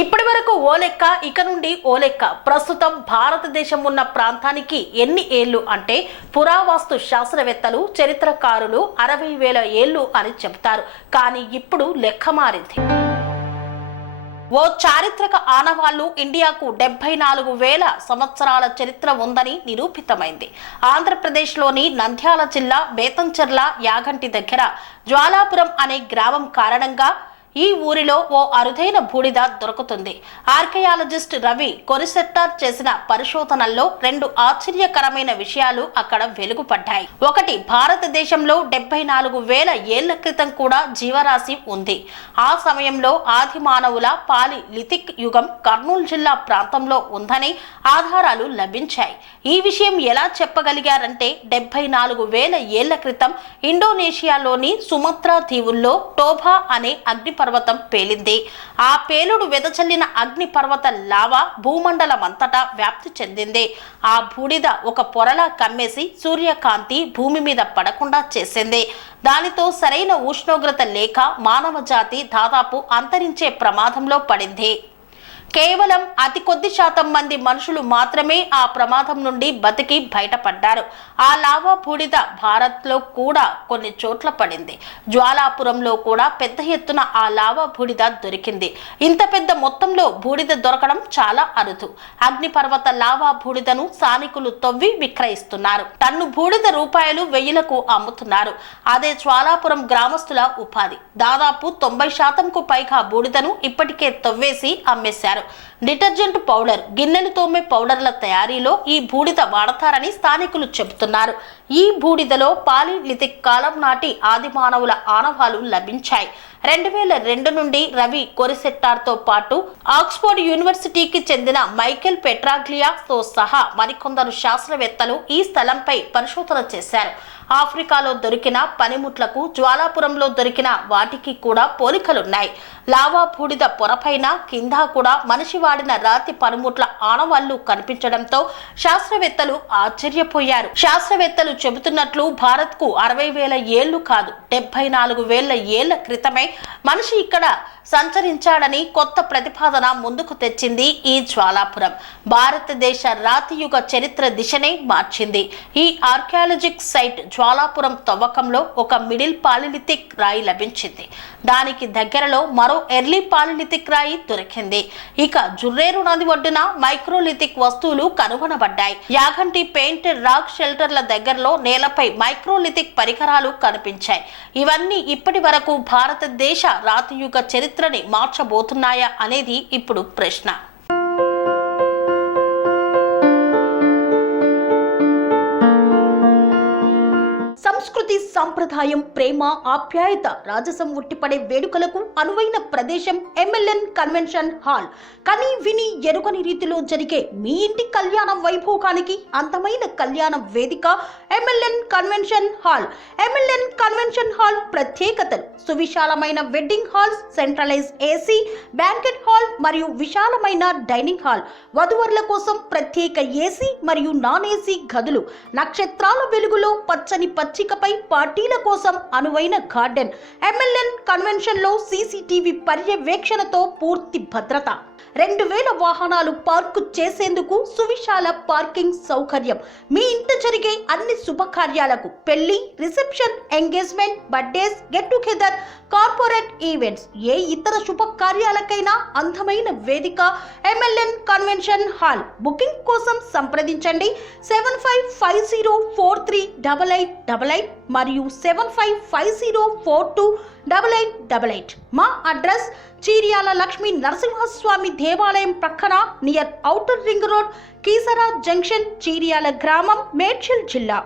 ఇప్పటి వరకు ఓ లెక్క, ఇక నుండి ఓ లెక్క. ప్రస్తుతం భారతదేశం ఉన్న ప్రాంతానికి ఎన్ని ఏళ్లు అంటే పురావస్తు శాస్త్రవేత్తలు, చరిత్రకారులు 60,000 ఏళ్లు అని చెబుతారు. కానీ ఇప్పుడు లెక్క మారింది. ఓ చారిత్రక ఆనవాళ్లు ఇండియాకు 74,000 సంవత్సరాల చరిత్ర ఉందని నిరూపితమైంది. ఆంధ్రప్రదేశ్లోని నంద్యాల జిల్లా బేతంచెర్ల యాగంటి దగ్గర జ్వాలాపురం అనే గ్రామం కారణంగా ఈ ఊరిలో ఓ అరుదైన బూడిద దొరుకుతుంది. ఆర్కియాలజిస్ట్ రవి కొరిసెట్టార్ చేసిన పరిశోధనల్లో 2 ఆశ్చర్యకరమైన విషయాలు అక్కడ వెలుగుపడ్డాయి. ఒకటి, భారతదేశంలో 74,000 ఏళ్ల క్రితం కూడా జీవరాశి ఉంది. ఆ సమయంలో ఆది మానవుల పాలిలిథిక్ యుగం కర్నూలు జిల్లా ప్రాంతంలో ఉందని ఆధారాలు లభించాయి. ఈ విషయం ఎలా చెప్పగలిగారంటే 74,000 ఏళ్ల క్రితం ఇండోనేషియాలోని సుమత్రా దీవుల్లో టోబా అనే అగ్నిపర్వతం పేలింది. ఆ పేలుడు వెదజల్లిన అగ్నిపర్వత లావా భూమండలం అంతటా వ్యాప్తి చెందింది. ఆ బూడిద ఒక పొరలా కమ్మేసి సూర్యకాంతి భూమి మీద పడకుండా చేసింది. దానితో సరైన ఉష్ణోగ్రత లేక మానవ జాతి దాదాపు అంతరించే ప్రమాదంలో పడింది. కేవలం అతి కొద్ది శాతం మంది మనుషులు మాత్రమే ఆ ప్రమాదం నుండి బతికి బయటపడ్డారు. ఆ లావా బూడిద భారత్లో కూడా కొన్ని చోట్ల పడింది. జ్వాలాపురంలో కూడా పెద్ద ఎత్తున ఆ లావా బూడిద దొరికింది. ఇంత పెద్ద మొత్తంలో బూడిద దొరకడం చాలా అరుదు. అగ్నిపర్వత లావా బూడిదను స్థానికులు తవ్వి విక్రయిస్తున్నారు. టన్ను బూడిద రూపాయలు 1000కు అమ్ముతున్నారు. అదే జ్వాలాపురం గ్రామస్తుల ఉపాధి. దాదాపు 90% పైగా బూడిదను ఇప్పటికే తవ్వేసి అమ్మేశారు. డిటర్జెంట్ పౌడర్, గిన్నెలు తోమే పౌడర్ల తయారీలో ఈ బూడిద వాడతారని స్థానికులు చెబుతున్నారు. ఈ బూడిదలో పాలిలిథిక్ కాలం నాటి ఆది మానవుల ఆనవాలు లభించాయి. 2002 నుండి రవి కొరిసెట్టార్తో పాటు ఆక్స్ఫర్డ్ యూనివర్సిటీకి చెందిన మైకేల్ పెట్రాగ్లియాతో సహా మరికొందరు శాస్త్రవేత్తలు ఈ స్థలంపై పరిశోధన చేశారు. ఆఫ్రికాలో దొరికిన పనిముట్లకు జ్వాలాపురంలో దొరికిన వాటికి కూడా పోలికలున్నాయి. లావా బూడిద పొరపైన కింద కూడా మనిషి వాడిన రాతి పనిముట్ల ఆనవాళ్లు కనిపించడంతో శాస్త్రవేత్తలు ఆశ్చర్యపోయారు. శాస్త్రవేత్తలు చెబుతున్నట్లు భారత్కు 60,000 ఏళ్లు కాదు, 74,000 ఏళ్ల క్రితమే మనిషి ఇక్కడ సంచరించాడని కొత్త ప్రతిపాదన ముందుకు తెచ్చింది ఈ జ్వాలాపురం. భారతదేశ రాతియుగ చరిత్ర దిశనే మార్చింది. ఈ ఆర్కియాలజిక్ సైట్ జ్వాలాపురం తవ్వకంలో ఒక మిడిల్ పాలిలిథిక్ రాయి లభించింది. దానికి దగ్గరలో మరో ఎర్లీ పాలిలిథిక్ రాయి దొరికింది. ఇక జుర్రేరు నది ఒడ్డున మైక్రోలిథిక్ వస్తువులు కనుగొనబడ్డాయి. యాగంటి పెయింటెడ్ రాక్ షెల్టర్ల దగ్గరలో నేలపై మైక్రోలిథిక్ పరికరాలు కనిపించాయి. ఇవన్నీ ఇప్పటి వరకు భారతదేశ రాతియుగ చరిత్రని మార్చబోతున్నాయా అనేది ఇప్పుడు ప్రశ్న. సంస్కృతి, సంప్రదాయం, ప్రేమ, ఆప్యాయత, రాజసం ఉట్టిపడే వేడుకలకు అనువైన ప్రదేశం MLN కన్వెన్షన్ హాల్. కని విని ఎరుగని రీతిలో జరిగే మీ ఇంటి కళ్యాణ వైభోగానికి అందమైన కళ్యాణ వేదిక MLN convention hall. MLN convention hall ప్రత్యేకతలు: సువిశాలమైన wedding halls, centralise AC banquet hall మరియు విశాలమైన డైనింగ్ హాల్, వధువరుల కోసం ప్రత్యేక AC మరియు నాన్ AC గదులు, నక్షత్రాల వెలుగులో పచ్చని పచ్చికపై పార్టీల కోసం అనువైన గార్డెన్. MLN కన్వెన్షన్ లో CCTV పర్యవేక్షణతో పూర్తి భద్రత. 2,000 వాహనాలు పార్కు చేసేందుకు సువిశాల పార్కింగ్ సౌకర్యం. మీ ఇంట జరిగే అన్ని శుభకార్యాలకు, పెళ్లి, reception, engagement, birthdays, get together, corporate events, ఏ ఇతర శుభకార్యాలకైనా అందమైన వేదిక MLN కన్వెన్షన్ హాల్. బుకింగ్ కోసం సంప్రదించండి 7550438888 మరియు 7550428888. మా అడ్రస్ చీర్యాల లక్ష్మీ నరసింహస్వామి దేవాలయం ప్రక్కన, near outer ring road, Keesara junction, Cheeryal గ్రామం, మేడ్చల్ జిల్లా.